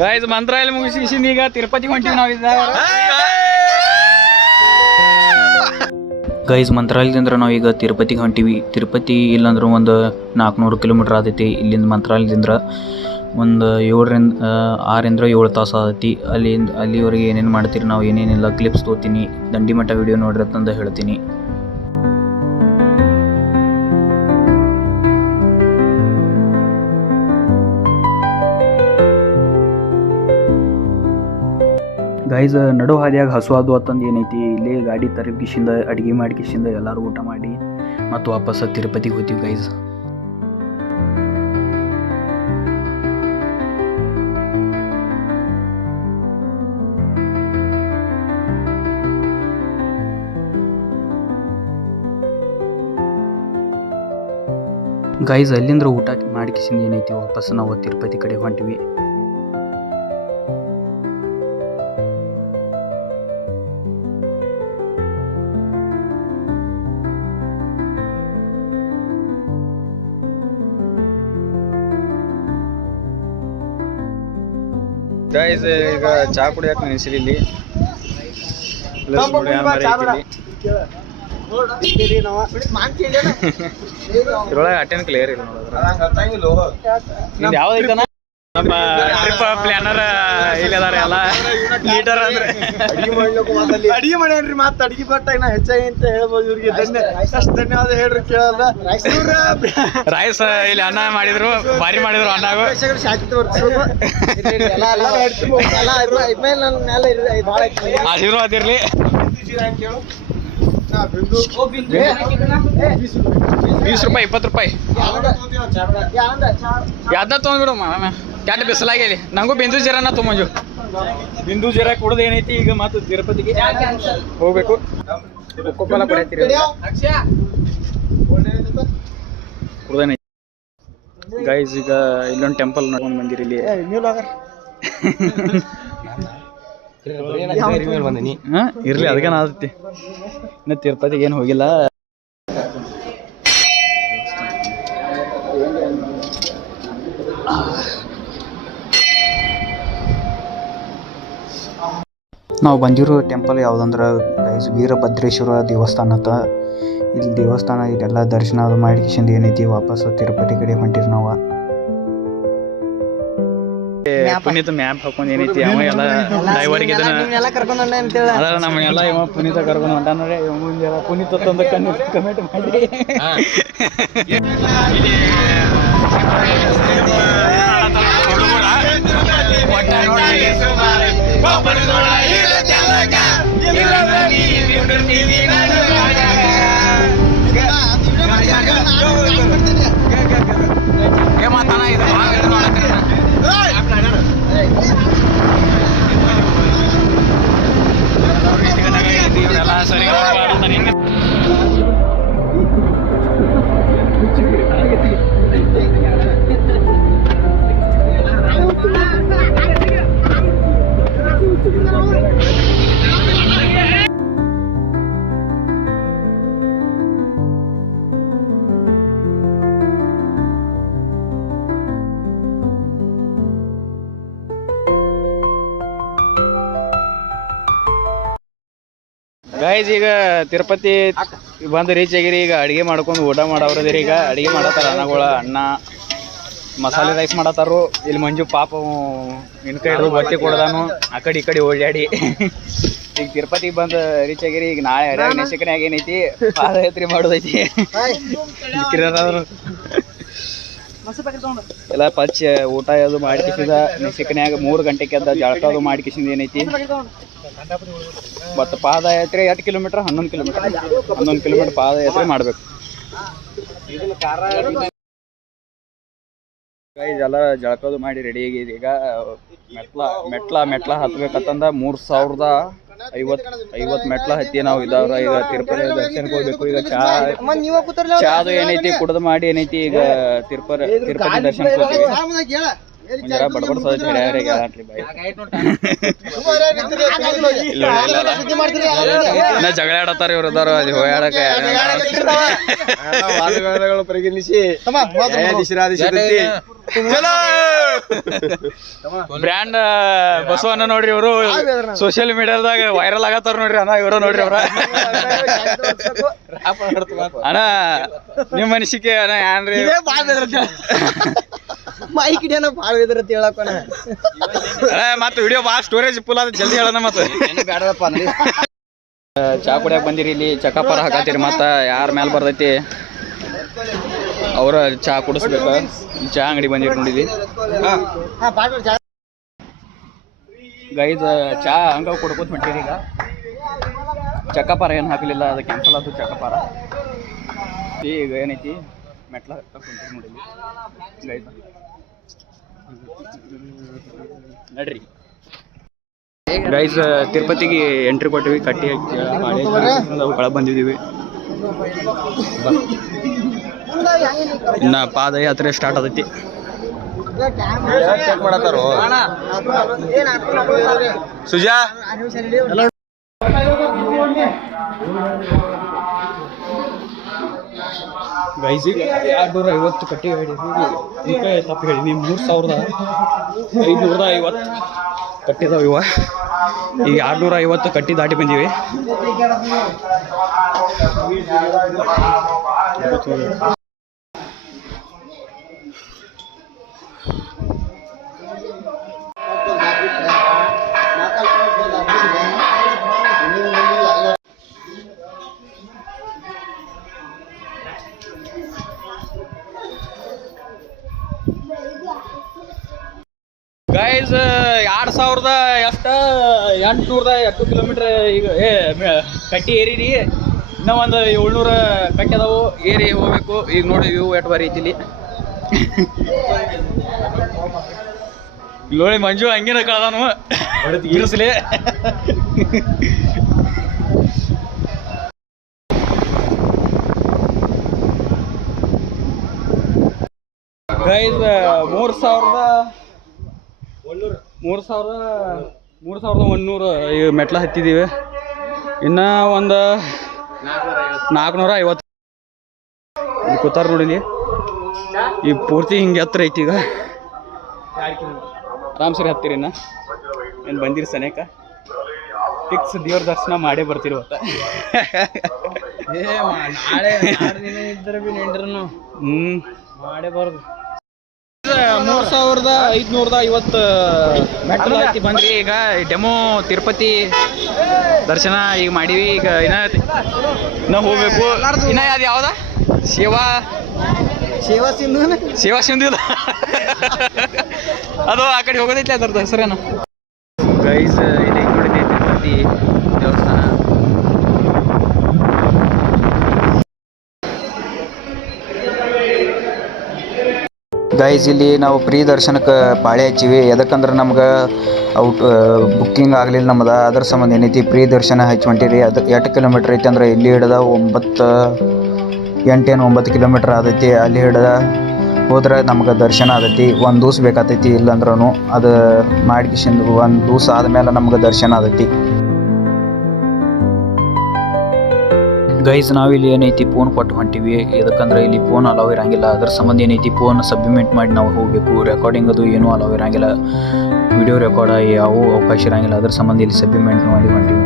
Guys ಮಂತ್ರಾಲಯ ಮುಗಿಸಿ ಈಗ ತಿರುಪತಿಗೆ ಹೊಂಟಿವಿ ನಾವಿದ್ದ ಗೈಸ್ ಮಂತ್ರಾಲಯದಿಂದ ನಾವೀಗ ತಿರುಪತಿಗೆ ಹೊಂಟಿವಿ. ತಿರುಪತಿ ಇಲ್ಲಾಂದ್ರೆ ಒಂದು 400 ಕಿಲೋಮೀಟ್ರ್ ಆದೈತಿ ಇಲ್ಲಿಂದ. ಮಂತ್ರಾಲಯದಿಂದ ಒಂದು 6 ತಾಸು ಆದೈತಿ. ಅಲ್ಲಿವರೆಗೆ ಏನೇನು ಮಾಡ್ತೀರಿ ನಾವು ಏನೇನಿಲ್ಲ ಕ್ಲಿಪ್ಸ್ ತೋತೀನಿ. ದಂಡಿ ಮಠ ವಿಡಿಯೋ ನೋಡ್ರಿ ಅಂತಂದು ಹೇಳ್ತೀನಿ. ಗೈಸ್ ನಡು ಹಾದಿಯಾಗ ಹಸು ಅದು ಅಂತಂದು ಏನೈತಿ ಇಲ್ಲೇ ಗಾಡಿ ತರಬಿಸಿಂದ ಅಡುಗೆ ಮಾಡಿಕಿಸಿಂದ ಎಲ್ಲರೂ ಊಟ ಮಾಡಿ ಮತ್ತು ವಾಪಸ್ ತಿರುಪತಿಗೆ ಹೋಗ್ತೀವಿ ಗೈಸ್. ಗೈಸ್ ಅಲ್ಲಿಂದ ಊಟ ಮಾಡಿಕಿಸಿಂದ ಏನೈತಿ ವಾಪಸ್ ನಾವು ತಿರುಪತಿ ಕಡೆ ಹೊಂಟಿವಿ. ಗೈಸ್ ಈಗ ಚಾ ಕುಡಿಯಕ್ಕೆ ನಿಲ್ಸಿರಿ ಇಲ್ಲಿ. ಇದ್ರೊಳಗೆ ಅಟೆಂಡ್ ಕ್ಲಿಯರ್ ಇಲ್ಲ ನೋಡಿದ್ರೆ ಯಾವ್ದೈತನ ನಮ್ಮ ಟ್ರಿಪ್ ಪ್ಲಾನರ್ ಇಲ್ಲಿ ಅದಾರ ಎಲ್ಲ ಲೀಡರ್ ಅಂದ್ರೆ ಅಡಿಗೆ ಮಾಡ್ಯಾನ್ರಿ. ಮತ್ತೆ ಅಡಿಗೆ ಬಟ್ಟಾಗ ನಾ ಹೆಚ್ಚಾಗಿ ಅಂತ ಹೇಳ್ಬೋದು ಇವ್ರಿಗೆ. ಅಷ್ಟು ಧನ್ಯವಾದ ಹೇಳ್ರಿ. ಕೇಳಲ್ಲ ರೈಸ್ ಇಲ್ಲಿ ಅನ್ನ ಮಾಡಿದ್ರು, ಭಾರಿ ಮಾಡಿದ್ರು ಅನ್ನಾಗು. ಆಶೀರ್ವಾದ ಇರ್ಲಿ. 20 ರೂಪಾಯಿ 20 ರೂಪಾಯಿ ಯಾವ್ದ ತೊಗೊಂಡ್ಬಿಡು ಕ್ಯಾಟ್ ಬಿಸಲಾಗಿ. ನಂಗೂ ಬಿಂದು ಜೀರಾನ ತೊಗೊಂಡು ಬಿಂದು ಜೀರಾ ಕುಡ್ದು ಏನೈತಿ ಈಗ ಮತ್ತು ತಿರುಪತಿಗೆ ಹೋಗ್ಬೇಕು. ಕೊಕ್ಕೋಕೋಲಾ ಕುಡಿಯತ್ತೀರಿ ಕುಡ್ದೈತಿ ಗೈಸ್. ಈಗ ಇಲ್ಲೊಂದು ಟೆಂಪಲ್ ನೋಡ್ಕೊಂಡು ಬಂದಿರಿ ಇಲ್ಲಿ. ಇರ್ಲಿ ಅದಕ್ಕೆ ನಾದೈತಿ. ಇನ್ನು ತಿರುಪತಿಗೆ ಏನು ಹೋಗಿಲ್ಲ. ನಾವು ಬಂದಿರೋ ಟೆಂಪಲ್ ಯಾವುದಂದ್ರೆ ಗೈಸ್ ವೀರಭದ್ರೇಶ್ವರ ದೇವಸ್ಥಾನ ಅಂತ. ಇಲ್ಲಿ ದೇವಸ್ಥಾನ ಇದೆಲ್ಲ ದರ್ಶನ ಅದು ಮಾಡಿಕಿಸಿಂದ ಏನೈತಿ ವಾಪಸ್ ತಿರುಪತಿ ಕಡೆ ಹೊಂಟಿರಿ ನಾವು. ಪುನೀತ್ ಮ್ಯಾಪ್ ಹಾಕೊಂಡು ಏನೈತಿ ಅವ ಎಲ್ಲ ಡ್ರೈವರ್ಗೆ ಅದರ ನಮಗೆಲ್ಲ ಇವ ಪುನೀತ ಕರ್ಕೊಂಡು ಹೊಂಟಾನ್ರೆ. ಇವ ಪುನೀತ್ ತಂದ ಕಮೆಂಟ್ ಮಾಡಿ. ಸರಿ ಗೈಸ್ ಈಗ ತಿರುಪತಿ ಬಂದು ರೀಚ್ ಆಗಿರಿ. ಈಗ ಅಡುಗೆ ಮಾಡ್ಕೊಂಡು ಊಟ ಮಾಡೋರದಿರಿ. ಈಗ ಅಡುಗೆ ಮಾಡತ್ತಾರ ಅನ್ನಗಳ ಅನ್ನ ಮಸಾಲೆ ರೈಸ್ ಮಾಡತ್ತಾರು. ಇಲ್ಲಿ ಮಂಜು ಪಾಪ ಇನ್ಕೈ ಹಿಡಿದು ಬಟ್ಟೆ ಕೊಡ್ದಾನು ಆ ಕಡೆ ಈ ಕಡೆ ಓಡಾಡಿ. ಈಗ ತಿರುಪತಿಗೆ ಬಂದು ರೀಚ್ ಆಗಿರಿ. ಈಗ ನಾಳೆ ಹರ್ಯಾಗ ನೆಸಿಕನ್ಯಾಗ ಏನೈತಿ ಪಾದಯಾತ್ರೆ ಮಾಡೋದೈತಿ. ಎಲ್ಲ ಪಚ್ಚ ಊಟ ಅದು ಮಾಡಿಕಿಸಿದ ನೆಸಿಕನ್ಯಾಗ 3 ಗಂಟೆಗೆ ಎದ್ದ ಜಳಕ ಅದು ಮಾಡಿಕಿಸಿದ ಏನೈತಿ. ಮತ್ತು ಪಾದಯಾತ್ರೆ 8 ಕಿಲೋಮೀಟರ್ 11 ಕಿಲೋಮೀಟರ್ ಪಾದಯಾತ್ರೆ ಮಾಡಬೇಕು. ಇದೆಲ್ಲ ಜಳಕದು ಮಾಡಿ ರೆಡಿ ಆಗಿದೆ. ಈಗ ಮೆಟ್ಲ ಹತ್ಬೇಕಂತಂದ 3050 ಮೆಟ್ಲ ಹತ್ತಿ ನಾವು ಇದಾವ್ರ. ಈಗ ತಿರುಪತಿ ದರ್ಶನಕ್ಕೆ ಹೋಗ್ಬೇಕು. ಈಗ ಚಾದು ಏನೈತಿ ಕುಡ್ದು ಮಾಡಿ ಏನೈತಿ ಈಗ ತಿರುಪತಿ ದರ್ಶನಕ್ಕೆ ಹೋಗ್ತೀವಿ. ಜರ ಬಡಬಡ ಸೋದ ಹಿರಿಯರಿಗೆ ಹೇಳಾಟ್ಲಿ ಬಾಯಿ ನಾ ಜಗಳ ಆಡತ್ತಾರ ಇವ್ರು ಅದಾರ ಅಲ್ಲಿ ಹೋಯಾಡಕ ವಾದಗಳನ್ನು ಪರಿಗಣಿಸಿ ನ್ಯಾಯಾಧೀಶರಾದೇಶದಂತೆ ಚಲೋ ಬ್ರ್ಯಾಂಡ್ ಬಸವಣ್ಣ ನೋಡ್ರಿ ಇವರು ಸೋಷಿಯಲ್ ಮೀಡಿಯಾದಾಗ ವೈರಲ್ ಆಗತ್ತಾರ ನೋಡ್ರಿ ಅಣ್ಣ ಇವ್ರ ನೋಡ್ರಿ ಅವ್ರ ಅಣ್ಣ ನಿಮ್ಮ ಮನಸ್ಸಿಗೆ ಅಣ್ಣ ಏನ್ರಿ ಮೈಕ್ ಹಿಡಿಯೋಣ ಭಾಳ ಇದ್ರತ್ ಹೇಳಕೋಣ ಮತ್ತೆ ವಿಡಿಯೋ ಭಾಳ ಸ್ಟೋರೇಜ್ ಫುಲ್ ಅದ ಜಲ್ದಿ ಹೇಳೋಣ ಮತ್ತೆ ಚಾ ಕುಡಿಯಾಕ ಬಂದಿರಿ ಇಲ್ಲಿ ಚಕ್ಕಪರ ಹಾಕತ್ತೀರಿ ಮತ್ತ ಯಾರ ಮ್ಯಾಲ ಬರ್ತೈತಿ ಅವ್ರ ಚಾ ಕುಡಿಸ್ಬೇಕು ಈ ಚಾ ಅಂಗಡಿ ಬಂದಿರಿ ನೋಡಿದಿ ಗೈಸ್ ಚಾ ಹಂಗ ಕುಡ್ಕೋತ ಹೊಂಟಿರಿ ಈಗ ಚಕ್ಕಪಾರ ಏನು ಹಾಕಲಿಲ್ಲ ಅದು ಕ್ಯಾನ್ಸಲ್ ಆಯ್ತು ಚಕ್ಕಪಾರ ಈಗ ಏನೈತಿ ಮೆಟ್ಲ ಕುಂತೀರಿ ನೋಡಿಲಿ ಗೈಸ್ ನಡ್ರಿ ಗೈಸ್ ತಿರುಪತಿಗೆ ಎಂಟ್ರಿ ಕೊಟ್ಟಿವಿ ಕಟ್ಟಿ ಒಳಗೆ ಬಂದಿದ್ದೀವಿ ಇನ್ನ ಪಾದಯಾತ್ರೆ ಸ್ಟಾರ್ಟ್ ಆದೈತಿ ಚೆಕ್ ಮಾಡತ್ತಾರೋ ಸುಜಾ ಗೈಸಿಗೆ 250 ಕಟ್ಟಿ ಈಗ ತಪ್ಪು ಹೇಳಿನಿ 3550 ಕಟ್ಟಿದಾವ ಇವ ಈಗ 250 ಕಟ್ಟಿ ದಾಟಿ ಬಂದೀವಿ ಗೈಸ್ 2808 ಕಿಲೋಮೀಟರ್ ಈಗ ಕಟ್ಟಿ ಏರಿರಿ ಇನ್ನೂ ಒಂದು 700 ಕಟ್ಟಿ ಅದಾವು ಏರಿ ಹೋಗ್ಬೇಕು ಈಗ ನೋಡಿ ವ್ಯೂ ಎಟ್ ಬಾರಿ ಐತಿಲಿ ನೋಡಿ ಮಂಜು ಹಂಗಿನ ಕಳ್ದಾನು ಇರಿಸ್ಲಿ ಗೈಸ್ 3100 ಈಗ ಮೆಟ್ಲ ಹತ್ತಿದ್ದೀವಿ ಇನ್ನು ಒಂದು 450 ಕೂತಾರ ನೋಡಿಲಿ ಈ ಪೂರ್ತಿ ಹಿಂಗೆ ಹತ್ರ ಐತಿ ಈಗ ಆರಾಮ್ ಸರಿ ಹತ್ತಿರಿ ಇನ್ನ ಏನು ಬಂದಿರಿ ಸನೇಕ ಫಿಕ್ಸ್ ದೇವ್ರ ದರ್ಶನ ಮಾಡೇ ಬರ್ತೀರಿ ಇವತ್ತ ನಾಳೆ ಇದ್ರೆ ಬಿ ನೆಂಡ್ರು ಮಾಡೇ ಬರೋದು 3550 ಮೆಟ್ಲು ಹತ್ತಿ ಬಂದ್ರಿ ಈಗ ಡೆಮೋ ತಿರುಪತಿ ದರ್ಶನ ಈಗ ಮಾಡೀವಿ ಈಗ ಇನ್ನ ಹೋಗ್ಬೇಕು ಇನ್ನ ಅದು ಯಾವ್ದ ಸೇವಾ ಸಿಂಧು ಇಲ್ಲ ಅದು ಆ ಕಡೆ ಹೋಗೋದೈತಿ ಅದ್ರದ್ದು ಹೆಸರೇನು ಗೈಸ್ ಇಲ್ಲಿ ನೋಡಿದ್ದೆ ತಿರುಪತಿ ದೇವಸ್ಥಾನ ಗೈಸ್ ಇಲ್ಲಿ ನಾವು ಪ್ರೀ ದರ್ಶನಕ್ಕೆ ಪಾಳೆ ಹಚ್ಚಿವಿ ಎದಕ್ಕಂದ್ರೆ ನಮ್ಗೆ ಔಟ್ ಬುಕ್ಕಿಂಗ್ ಆಗಲಿಲ್ಲ ನಮ್ದು ಅದ್ರ ಸಂಬಂಧ ಏನೈತಿ ಪ್ರೀ ದರ್ಶನ ಹಚ್ಚಿ ಹೊಂಟಿರಿ ಅದು 8 ಕಿಲೋಮೀಟ್ರ್ ಐತಿ ಅಂದ್ರೆ ಇಲ್ಲಿ ಹಿಡ್ದ 9 ಕಿಲೋಮೀಟ್ರ್ ಆದೈತಿ ಅಲ್ಲಿ ಹಿಡ್ದ ಹೋದ್ರೆ ನಮ್ಗೆ ದರ್ಶನ ಆದೈತಿ ಒಂದು ದಿವ್ಸ ಬೇಕಾತೈತಿ ಇಲ್ಲಂದ್ರೂ ಅದು ಮಾಡಿಕಿಸಿಂದು ಒಂದು ದಿವ್ಸ ಆದಮೇಲೆ ನಮ್ಗೆ ದರ್ಶನ ಆದೈತಿ ಗೈಸ್ ನಾವಿಲ್ಲಿ ಏನೈತಿ ಫೋನ್ ಕೊಟ್ಟು ಹೊಂಟಿವಿ ಯಾಕಂದ್ರೆ ಇಲ್ಲಿ ಫೋನ್ ಅಲೌ ಇರಂಗಿಲ್ಲ ಅದ್ರ ಸಂಬಂಧ ಏನೈತಿ ಫೋನ್ ಸಬ್ಮಿಟ್ ಮಾಡಿ ನಾವು ಹೋಗಬೇಕು ರೆಕಾರ್ಡಿಂಗ್ ಅದು ಏನೂ ಅಲೌ ಇರಂಗಿಲ್ಲ ವಿಡಿಯೋ ರೆಕಾರ್ಡ್ ಯಾವ ಅವಕಾಶ ಇರಂಗಿಲ್ಲ ಅದ್ರ ಸಂಬಂಧ ಇಲ್ಲಿ ಸಬ್ಮಿಟ್ ಮಾಡಿ ಹೊಂಟಿವಿ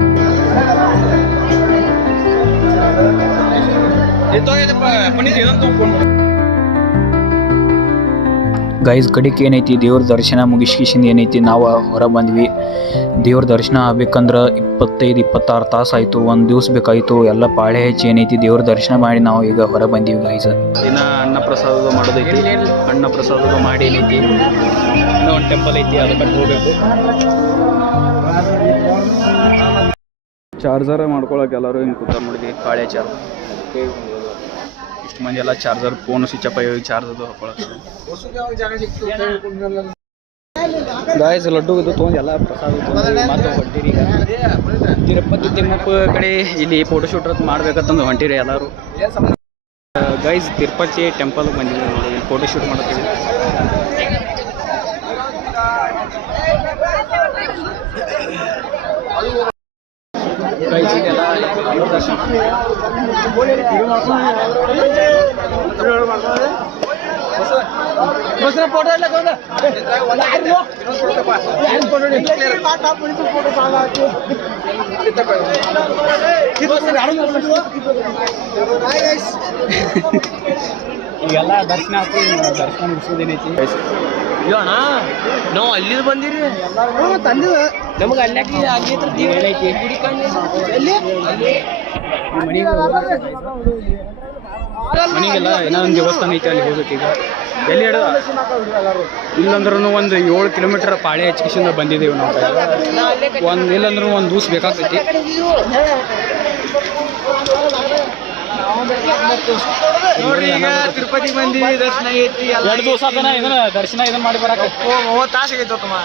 ಗೈಸ್ ಕಡಿಕೆ ಏನೈತಿ ದೇವ್ರ ದರ್ಶನ ಮುಗಿಸ್ಕಿಸಿಂದ ಏನೈತಿ ನಾವು ಹೊರ ಬಂದ್ವಿ ದೇವ್ರ ದರ್ಶನ ಆಗ್ಬೇಕಂದ್ರೆ 25-26 ತಾಸು ಆಯಿತು ಒಂದು ದಿವ್ಸ ಬೇಕಾಯಿತು ಎಲ್ಲ ಪಾಳೆ ಹಚ್ಚಿ ಏನೈತಿ ದೇವ್ರ ದರ್ಶನ ಮಾಡಿ ನಾವು ಈಗ ಹೊರ ಬಂದೀವಿ ಗೈಸ್ ಇನ್ನು ಅನ್ನ ಪ್ರಸಾದ ಮಾಡೋದೈತಿ ಅನ್ನ ಪ್ರಸಾದ ಮಾಡಿ ಏನೈತಿ ಇನ್ನೂ ಒಂದು ಟೆಂಪಲ್ ಐತಿ ಅದಕ್ಕೆ ಹೋಗ್ಬೇಕು ಚಾರ್ಜರ್ ಮಾಡ್ಕೊಳಕ್ಕೆ ಎಲ್ಲರೂ ಹಿಂಗೆ ಕೂತಾರ ನೋಡಿದ್ವಿ ಪಾಳೆ ಚಾರ್ಜ್ ಇಷ್ಟು ಮಂದಿ ಎಲ್ಲ ಚಾರ್ಜರ್ ಫೋನ್ ಸ್ವಿಚ್ ಅಪ್ ಆಗಿ ಚಾರ್ಜರ್ ಹಾಕೊಳಕ್ಕೆ ಗಾಯಸ್ ಲಡ್ಡು ಇದು ತೊಗೊಂಡು ಎಲ್ಲ ಪ್ರಸಾದ ಮತ್ತೆ ಹೊಂಟಿರಿ ಈಗ ತಿರುಪತಿ ತಿಮ್ಮಪ್ಪ ಕಡೆ ಇಲ್ಲಿ ಫೋಟೋಶೂಟ್ ಮಾಡ್ಬೇಕಂತಂದು ಹೊಂಟಿರಿ ಎಲ್ಲರೂ ಗೈಸ್ ತಿರುಪತಿ ಟೆಂಪಲ್ ಬಂದಿದ್ದೀವಿ ಫೋಟೋಶೂಟ್ ಮಾಡ್ತೀವಿ ಫೋಟೋ ಇಲ್ಲ ಈಗೆಲ್ಲ ದರ್ಶನ ಆಯ್ತು ದರ್ಶನ ಮುಗಿಸೋದೇನೈತಿ ಅಣ್ಣ ನಾವು ಅಲ್ಲಿಂದ ಬಂದಿರಿ ತಂದಿದ ನಮಗೆ ಅಲ್ಲಾಕಿ ಅಲ್ಲಿ ಹತ್ರ ಏನೈತಿ ಎಲ್ಲಿ ಮನೆಗೆಲ್ಲ ಏನೋ ಒಂದು ದೇವಸ್ಥಾನ ಐತಿ ಅಲ್ಲಿ ಹೋಗ್ಬೇಕು ಈಗ ಎಲ್ಲಿ ಹೇಳ ಇಲ್ಲಂದ್ರೂ ಒಂದು 7 ಕಿಲೋಮೀಟರ್ ಪಾಳೆ ಹಚ್ಕಿಸಿಂದ ಬಂದಿದ್ದೀವಿ ನಾವು ಇಲ್ಲಂದ್ರೂ ಒಂದು ದಿವ್ಸ ಬೇಕಾಗ್ತೈತಿ ನೋಡ್ರಿ ಈಗ ತಿರುಪತಿ ಮಂದಿ ದರ್ಶನ ಐತಿ 2 ದಿವಸ ಇದನ್ನ ದರ್ಶನ ಇದನ್ನ ಮಾಡಿ ಬರಕ 30 ತಾಸು ಆಗೈತೆ ತಮ್ಮ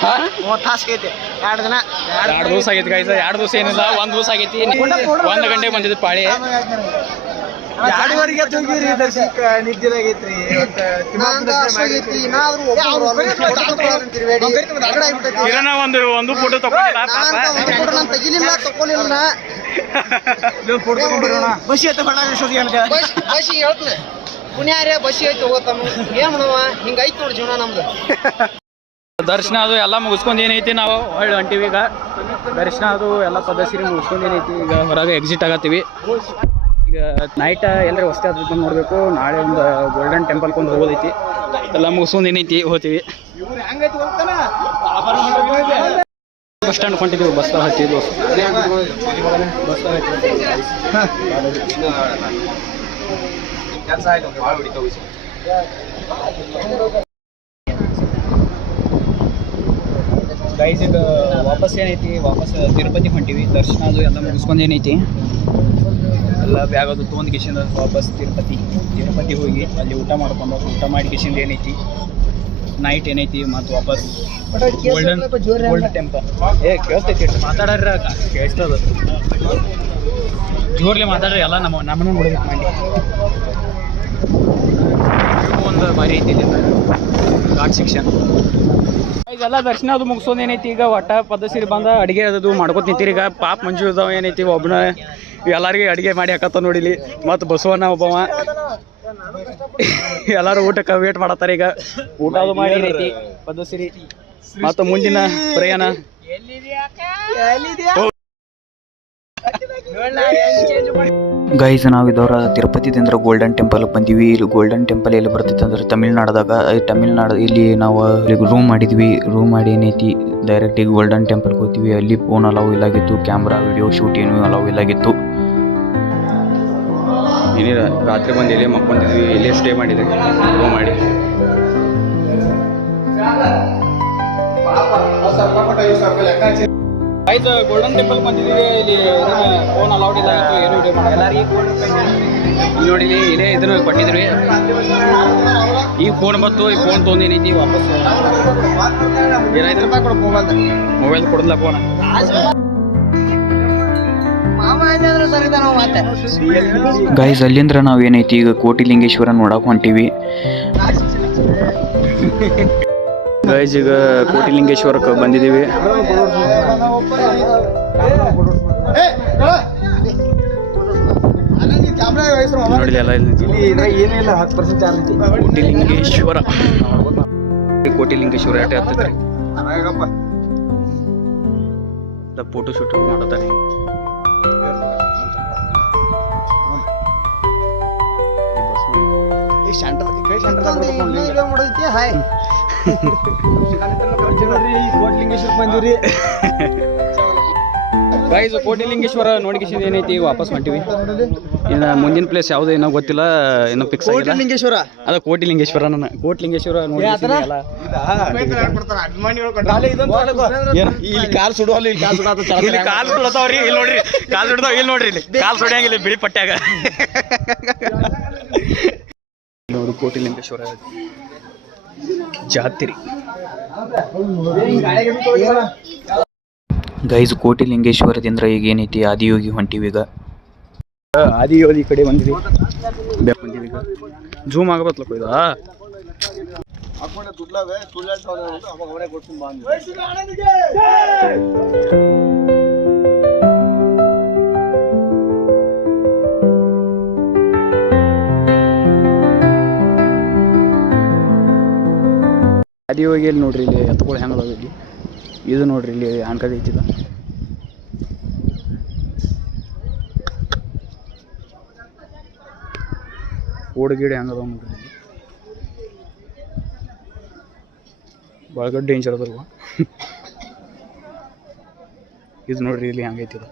30 ತಾಸು ಆಗೈತೆ 2 ದಿನ 2 ದಿವಸ ಆಗೈತಿ ಗಾಯ್ಸ 2 ದಿವಸ ಏನಿಲ್ಲ 1 ದಿವಸ ಆಗೈತಿ 1 ಗಂಟೆ ಬಂದಿದ್ದು ಪಾಳಿ 2:30ಗೆ ಹೋಗಿರಿ ದರ್ಶನಕ್ಕೆ ನಿದ್ದಿದಾಗೈತ್ರಿ ಕಿರಣ ಒಂದು ಫೋಟೋ ತಗೊಂಡಿಲ್ಲ ಬಸ್ಸಿ ಐತೆ ಪುಣ್ಯಾರೇ ಬಸ್ಸಿ ಐತೆ ಹೋಗ್ತಾನು ಏನ್ ಮಾಡವ ಹಿಂಗ ಐತಿ ನೋಡಿ ಜೀವನ ನಮ್ದು ದರ್ಶನ ಅದು ಎಲ್ಲ ಮುಗಿಸ್ಕೊಂಡು ಏನೈತಿ ನಾವು ಹೊಳ್ಳಿ ಹೊಂಟಿವಿ ಈಗ ದರ್ಶನ ಅದು ಎಲ್ಲ ಪದ್ಧತಿ ಮುಗಿಸ್ಕೊಂಡು ಏನೈತಿ ಈಗ ಹೊರಗೆ ಎಕ್ಸಿಟ್ ಆಗತ್ತೀವಿ ಈಗ ನೈಟ್ ಎಲ್ಲರೂ ಹೊಸ್ತಿ ಆದ ನೋಡಬೇಕು ನಾಳೆ ಒಂದು ಗೋಲ್ಡನ್ ಟೆಂಪಲ್ಕೊಂಡು ಹೋಗೋದೈತಿ ಎಲ್ಲ ಮುಗಿಸ್ಕೊಂಡು ಏನೈತಿ ಹೋಗ್ತೀವಿ ಬಸ್ ಸ್ಟ್ಯಾಂಡ್ ಕೊಂಡಿದ್ದೀವಿ ಬಸ್ ಹತ್ತಿದ್ದು ಬಸ್ ಗೈಸ್ ಈಗ ವಾಪಸ್ ಏನೈತಿ ವಾಪಸ್ ತಿರುಪತಿ ಹೊಂಟಿವಿ ದರ್ಶನ ಅದು ಎಲ್ಲ ಮುಗಿಸ್ಕೊಂಡು ಏನೈತಿ ಎಲ್ಲ ಬ್ಯಾಗ್ ಅದು ತೊಗೊಂಡು ಕಿಶಿಂದ ವಾಪಸ್ ತಿರುಪತಿ ಹೋಗಿ ಅಲ್ಲಿ ಊಟ ಮಾಡ್ಕೊಂಡು ಊಟ ಮಾಡಿ ಕಿಶಿಂದ ಏನೈತಿ ನೈಟ್ ಏನೈತಿ ಮತ್ತು ವಾಪಸ್ ಗೋಲ್ಡನ್ ಟೆಂಪಲ್ ಕೇಳ್ತೈತಿ ಮಾತಾಡ್ರ ಕೇಳಿಸ್ತದ ಜೋರ್ಲಿ ಮಾತಾಡ್ರಿ ಎಲ್ಲ ನಮ್ಮನ್ನ ನೋಡ್ಬೇಕು ಮಾಡಿ ಒಂದು ಬಾರಿ ಐತಿ ಘಾಟ್ ಸೆಕ್ಷನ್ ಇದೆಲ್ಲ ದರ್ಶನ ಅದು ಮುಗಿಸೋದು ಏನೈತಿ ಈಗ ಒಟ್ಟ ಪದ್ಧತಿ ಬಂದ ಅಡುಗೆ ಅದು ಮಾಡ್ಕೊತ ನಿಂತೀರಿ ಈಗ ಪಾಪ ಮಂಜು ಇದಾವ ಏನೈತಿ ಒಬ್ಬನ ಎಲ್ಲರಿಗೆ ಅಡುಗೆ ಮಾಡಿ ಹಾಕತ್ತ ನೋಡಿಲಿ ಮತ್ತು ಬಸವಣ್ಣ ಒಬ್ಬವ ಎಲ್ಲರೂ ಊಟಕ್ಕೆ ವೇಟ್ ಮಾಡತ್ತಾರ ಈಗ ಊಟ ಅದು ಮಾಡಿ ಏನೈತಿ ಪದ್ಧತಿ ಮತ್ತು ಮುಂದಿನ ಪ್ರಯಾಣ ಗೈಸ್ ನಾವು ಇದವರ ತಿರುಪತಿದಿಂದ ಗೋಲ್ಡನ್ ಟೆಂಪಲ್ಗೆ ಬಂದೀವಿ ಇಲ್ಲಿ ಗೋಲ್ಡನ್ ಟೆಂಪಲ್ ಎಲ್ಲಿ ಬರ್ತೈತೆ ಅಂದ್ರೆ ತಮಿಳ್ನಾಡ್ದಾಗ ಇಲ್ಲಿ ನಾವು ರೂಮ್ ಮಾಡಿದ್ವಿ ರೂಮ್ ಮಾಡಿ ಏನೈತಿ ಡೈರೆಕ್ಟಿಗೆ ಗೋಲ್ಡನ್ ಟೆಂಪಲ್ಗೆ ಹೋಗ್ತೀವಿ ಅಲ್ಲಿ ಫೋನ್ ಅಲೌ ಇಲ್ಲಾಗಿತ್ತು ಕ್ಯಾಮ್ರಾ ವಿಡಿಯೋ ಶೂಟ್ ಏನು ಅಲೌ ಇಲ್ಲಾಗಿತ್ತು ಇಲ್ಲಿ ರಾತ್ರಿ ಬಂದು ಎಲ್ಲಿ ಮಕ್ಕೊಂಡಿದ್ವಿ ಎಲ್ಲಿ ಸ್ಟೇ ಮಾಡಿದ್ವಿ ರೂಮ್ ಮಾಡಿ ಆಯ್ತು ಗೋಲ್ಡನ್ ಟೆಂಪಲ್ ಬಂದಿದ್ದೀವಿ ಇಲ್ಲಿ ಫೋನ್ ಅಲೌಡ್ ಇಲ್ಲ ಏನು ವಿಡಿಯೋ ಮಾಡಿ ಎಲ್ಲರಿಗೂ ನೋಡಿ ಇಲ್ಲೇ ಇದನ್ನು ಕೊಟ್ಟಿದ್ವಿ ಈಗ ಫೋನ್ ಬಂತು ಈ ಫೋನ್ ತೊಗೊಂಡೇನೈತಿ ವಾಪಸ್ ಏನಾಯ್ತು ಮೊಬೈಲ್ ಕೊಡಲ್ಲ ಫೋನ್ ಗೈಸ್ ಅಲ್ಲಿಂದ್ರ ನಾವೇನೈತಿ ಈಗ ಕೋಟಿಲಿಂಗೇಶ್ವರ ನೋಡಕ್ ಹೊಂಟೀವಿ ಗೈಸ್ ಈಗ ಕೋಟಿಲಿಂಗೇಶ್ವರಕ್ಕೆ ಬಂದಿದ್ದೀವಿ ನೋಡಿಲ್ಲ ಎಲ್ಲ ಏನಿಲ್ಲ 10% ಚಾರ್ಜ್ ಕೋಟಿಲಿಂಗೇಶ್ವರ ಕೋಟಿಲಿಂಗೇಶ್ವರ ಎಷ್ಟೇ ಆಗ್ತೈತ್ರಿ ಫೋಟೋ ಶೂಟ್ ಮಾಡತ್ತಾರೆ ಕೋಟಿಲಿಂಗೇಶ್ವರ ಬಂದಿವ್ರಿ ಗೈಸ್ ಕೋಟಿಲಿಂಗೇಶ್ವರ ನೋಡಿಕಿಸಿದ ಏನೈತಿ ವಾಪಸ್ ಹೊಂಟಿವಿ ಇನ್ನು ಮುಂದಿನ ಪ್ಲೇಸ್ ಯಾವುದು ಏನೋ ಗೊತ್ತಿಲ್ಲ ಇನ್ನೂ ಫಿಕ್ಸ್ ಆಗಿಲ್ಲ ಕೋಟಿಲಿಂಗೇಶ್ವರ ಅದ ಕೋಟಿಲಿಂಗೇಶ್ವರ ನನ್ನ ಕೋಟಿಲಿಂಗೇಶ್ವರ ನೋಡಿ ಇಲ್ಲಿ ಕಾಲ್ ಸುಡುವಲ್ಲ ಇಲ್ಲಿ ಕಾಲು ಸುಡತಾವ್ರಿ ಇಲ್ಲಿ ನೋಡ್ರಿ ಕಾಲು ಸುಡ್ತಾವ ಇಲ್ಲಿ ನೋಡ್ರಿ ಇಲ್ಲಿ ಕಾಲು ಸುಡಿಯಂಗಿಲ್ಲ ಬಿಳಿ ಪಟ್ಟ್ಯಾಗ ನೋಡಿ ಕೋಟಿಲಿಂಗೇಶ್ವರ ಜಾತ್ರೆ ಗೈಸ್ ಕೋಟಿಲಿಂಗೇಶ್ವರದಿಂದ ಈಗ ಏನೈತಿ ಆದಿಯೋಗಿ ಹೊಂಟಿವಿ ಈಗ ಆದಿಯೋಗಿ ಕಡೆ ಬಂದಿವಿ ಈಗ ಜೂಮ್ ಆಗಬತ್ಲಕ್ಕ ಇದು ಹಾಕೊಂಡೆ ದುಡ್ಲವೇ ಸುಳ್ಳು ಅವಾಗ ಅವರೇ ಕೊಡ್ತೀನಿ ಬಾ ಅದಿ ಹೋಗಿ ಇಲ್ಲಿ ನೋಡ್ರಿ ಇಲ್ಲಿ ಎತ್ಕೊಳ್ಳಿ ಹೆಂಗೆ ಅದಾವ ಇಲ್ಲಿ ಇದು ನೋಡ್ರಿ ಇಲ್ಲಿ ಅನ್ಕದ ಐತಿದ ಓಡಗಿಡಿ ಹೆಂಗೆ ಅದಾವ ನೋಡ್ರಿ ಭಾಳ ಡೇಂಜರ್ ಅದ ಇದು ನೋಡ್ರಿ ಇಲ್ಲಿ ಹೆಂಗೈತಿದ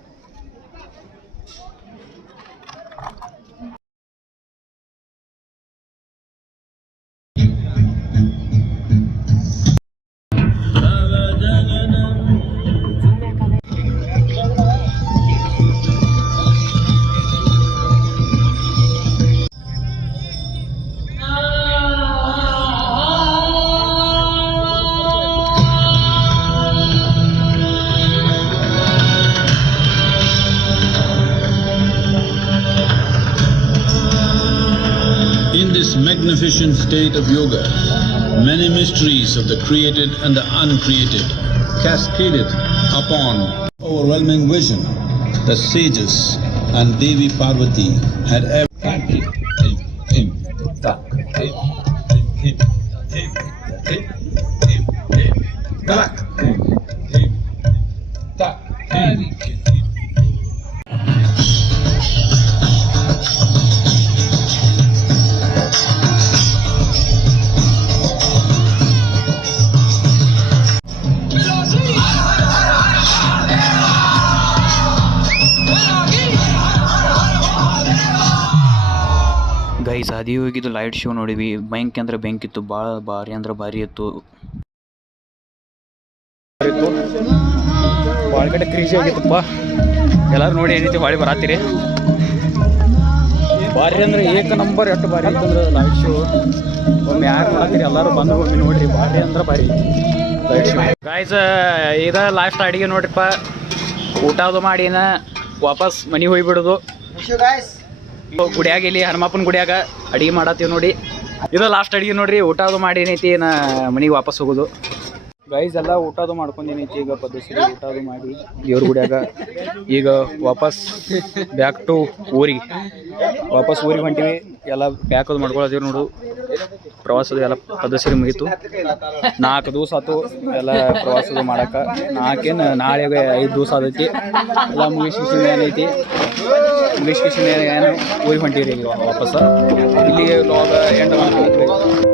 In this magnificent state of yoga, many mysteries of the created and the uncreated cascaded upon overwhelming vision. The sages and Devi Parvati had guys ಅದಿ ಹೋಗಿದ್ದು ಲೈಟ್ ಶೋ ನೋಡಿವಿ ಬೆಂಕಿ ಅಂದ್ರೆ ಬೆಂಕಿತ್ತು ಭಾಳ ಭಾರಿ ಅಂದ್ರೆ ಭಾರಿ ಇತ್ತು ಭಾಳ ಕಡೆ ಕ್ರೇಜಿ ಆಗಿತ್ತಪ್ಪ ಎಲ್ಲರೂ ನೋಡಿ ಏನೈತಿ ಹೊಳಿ ಬರತ್ತೀರಿ ಭಾರಿ ಅಂದ್ರೆ ಏಕ ನಂಬರ್ ಎಷ್ಟು ಭಾರಿ ಅಂತಂದ್ರೆ ಲೈಟ್ ಶೋ ಒಮ್ಮೆ ಯಾರು ನೋಡತ್ತೀರಿ ಎಲ್ಲರೂ ಬಂದು ಒಮ್ಮೆ ನೋಡ್ರಿ ಭಾರಿ ಅಂದ್ರೆ ಭಾರಿ ಲೈಟ್ ಶೋ ಗಾಯ್ಸ್ ಇದ ಲಾಸ್ಟ್ ಅಡಿಗೆ ನೋಡ್ರಿಪ್ಪ ಊಟ ಅದು ಮಾಡಿನ ವಾಪಸ್ ಮನೆಗೆ ಹೋಗ್ಬಿಡೋದು ಗುಡಿಯಾಗ ಇಲ್ಲಿ ಹನುಮಪ್ಪನ ಗುಡಿಯಾಗ ಅಡಿಗೆ ಮಾಡತ್ತೀವಿ ನೋಡಿ ಇದು ಲಾಸ್ಟ್ ಅಡಿಗೆ ನೋಡ್ರಿ ಊಟ ಅದು ಮಾಡಿ ಏನೈತಿ ನಾ ಮನೆಗೆ ವಾಪಸ್ ಹೋಗೋದು ಗೈಸ್ ಎಲ್ಲ ಊಟ ಅದು ಮಾಡ್ಕೊಂಡು ಏನೈತಿ ಈಗ ಪದ್ಧತಿ ಊಟ ಅದು ಮಾಡಿ ದೇವ್ರ ಗುಡಿಯಾಗ ಈಗ ವಾಪಸ್ ಬ್ಯಾಕ್ ಟು ಊರಿಗೆ ವಾಪಸ್ ಊರಿಗೆ ಹೊಂಟಿವಿ ಎಲ್ಲ ಪ್ಯಾಕ್ ಅದು ಮಾಡ್ಕೊಳ್ಳೋದೇವ್ ನೋಡು ಪ್ರವಾಸದ ಎಲ್ಲ ಪದ್ಧತಿ ಮುಗೀತು 4 ದಿವಸ ಆಯ್ತು ಎಲ್ಲ ಪ್ರವಾಸದ ಮಾಡಕ್ಕೆ ನಾಳೆಗೆ 5 ದಿವಸ ಆದೈತಿ ಎಲ್ಲ ಮುಗಿಸಿ ಏನೈತಿ ಮುಗಿಸಿ ಏನು ಊರಿಗೆ ಹೊಂಟಿರಿ ಈಗ ವಾಪಸ್ ಇಲ್ಲಿ ಎಂಡ್ ಮಾಡ್ಕೊಂಡು